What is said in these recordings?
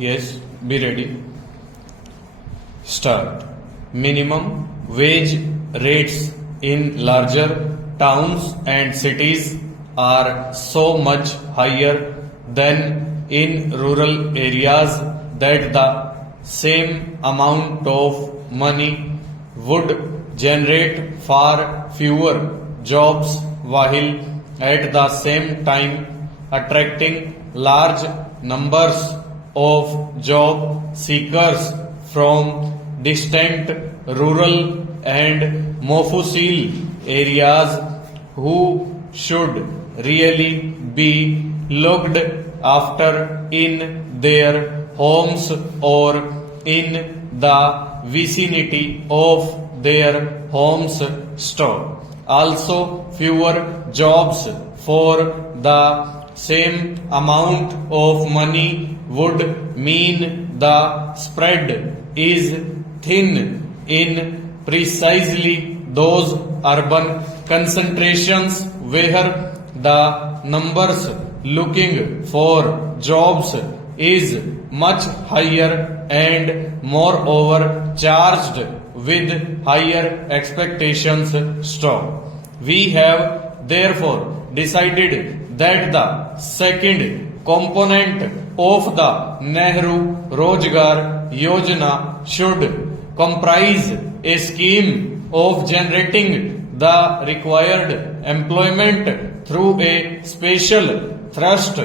Yes, be ready. Start. Minimum wage rates in larger towns and cities are so much higher than in rural areas that the same amount of money would generate far fewer jobs while at the same time attracting large numbers of job seekers from distant rural and mofussil areas who should really be looked after in their homes or in the vicinity of their homes store. Also, fewer jobs for the same amount of money would mean the spread is thin in precisely those urban concentrations where the numbers looking for jobs is much higher and moreover charged with higher expectations stock. We have therefore decided that the second component of the Nehru Rozgar Yojana should comprise a scheme of generating the required employment through a special thrust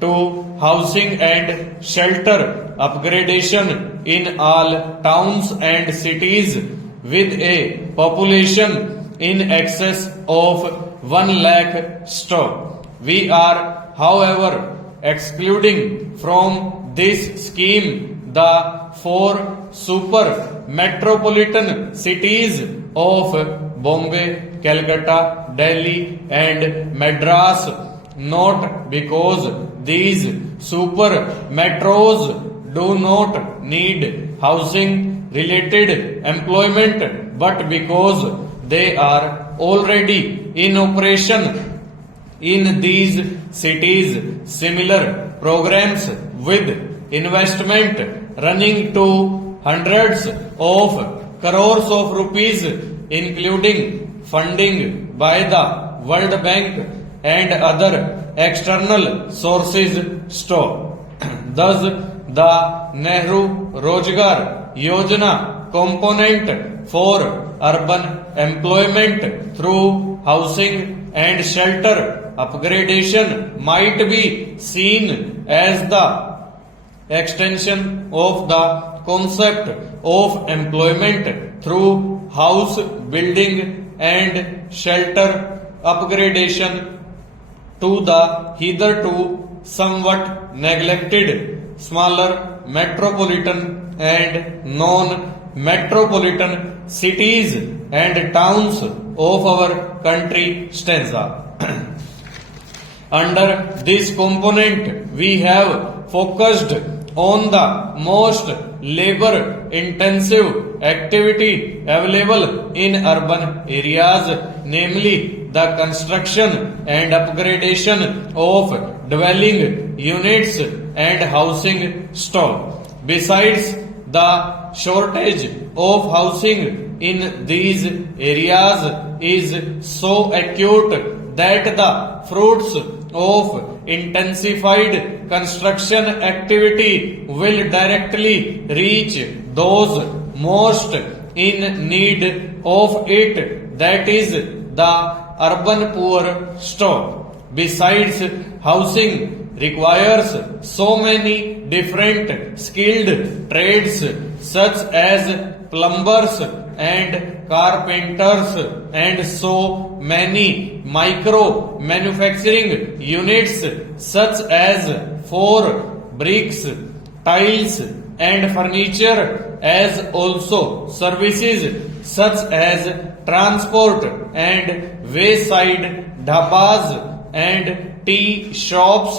to housing and shelter upgradation in all towns and cities with a population in excess of 1 lakh stock. We are, however, excluding from this scheme the 4 super metropolitan cities of Bombay, Calcutta, Delhi and Madras, not because these super metros do not need housing related employment, but because they are already in operation in these cities. Similar programs with investment running to hundreds of crores of rupees, including funding by the World Bank and other external sources stop. Thus, the Nehru Rozgar Yojana component for urban employment through housing and shelter upgradation might be seen as the extension of the concept of employment through house building and shelter upgradation to the hitherto somewhat neglected smaller metropolitan and non-metropolitan cities and towns of our country stanza. Under this component, we have focused on the most labor-intensive activity available in urban areas, namely the construction and upgradation of dwelling units and housing stock. Besides, the shortage of housing in these areas is so acute that the fruits of intensified construction activity will directly reach those most in need of it, that is, the urban poor stock. Besides, housing requires so many different skilled trades such as plumbers and carpenters and so many micro manufacturing units such as for bricks, tiles and furniture, as also services such as transport and wayside dhabas and tea shops,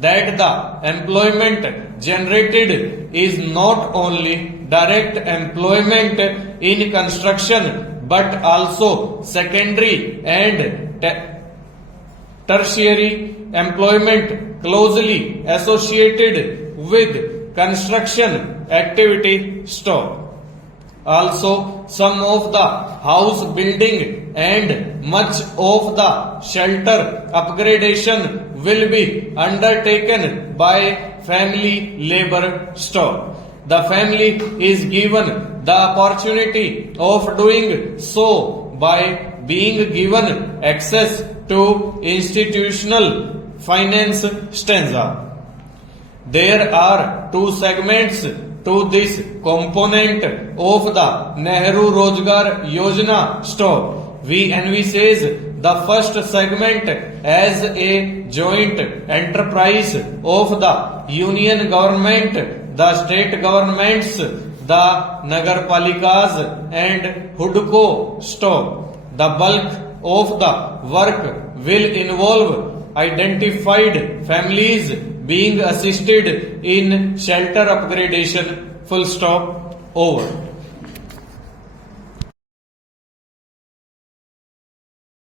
that the employment generated is not only direct employment in construction but also secondary and tertiary employment closely associated with construction activity stop. Also, some of the house building and much of the shelter upgradation will be undertaken by family labor stop. The family is given the opportunity of doing so by being given access to institutional finance stanza. There are two segments to this component of the Nehru Rozgar Yojana stop. We envisage the first segment as a joint enterprise of the union government, the state governments, the Nagarpalikas and HUDCO stop. The bulk of the work will involve identified families being assisted in shelter upgradation. Full stop. Over.